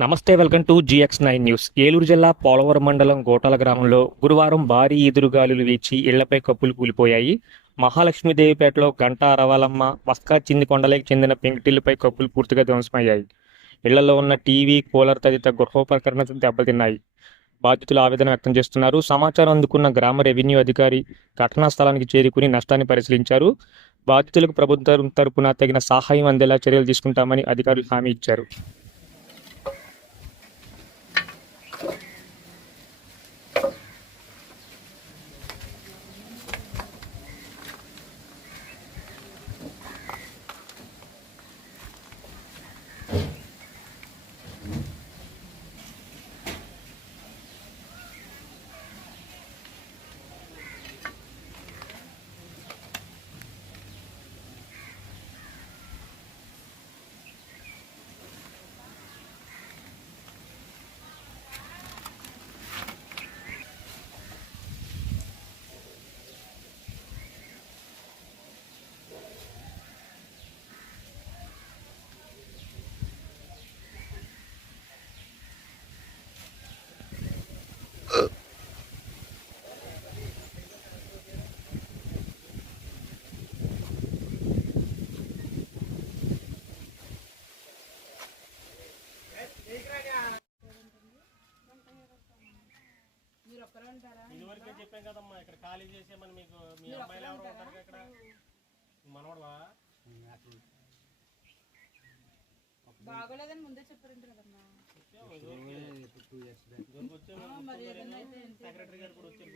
నమస్తే welcome to GX9 news. Eluru జిల్లా పోలవరం మండలం గోటాల గ్రామంలో గురువారం భారీ ఈదురుగాలులు వీచి ఇళ్లపై కప్పులు కూలిపోయాయి. మహాలక్ష్మీదేవిపేటలో గంట అరవాలమ్మ, మస్కా చింది కొండలకి చెందిన పెంకుటిల్లుపై కప్పులు పూర్తిగా ధ్వంసమయ్యాయి. ఇళ్లలో ఉన్న టీవీ, కూలర్ తదితర గృహోపకరణాలు దెబ్బతిన్నాయి. బాధితులు ఆవేదన వ్యక్తం చేస్తున్నారు. సమాచారం అందుకున్న గ్రామ రెవెన్యూ అధికారి ఘటనా స్థలానికి చేరుకుని నష్టాన్ని పరిశీలించారు. బాధితులకు ప్రభుత్వం తరపున తగిన సహాయం అందేలా చర్యలు తీసుకుంటామని అధికారులు హామీ ఇచ్చారు. ఇదివరకే చెప్పాం కదమ్మా, ఇక్కడ ఖాళీ చేసేమని. మీకు మీ అమ్మాయిలు ఎవరు ఉంటారు ఇక్కడ? మనవడవా? బాగోలేదని ముందే చెప్పారంట కదమ్మా. సెక్రటరీ గారు కూడా వచ్చారు.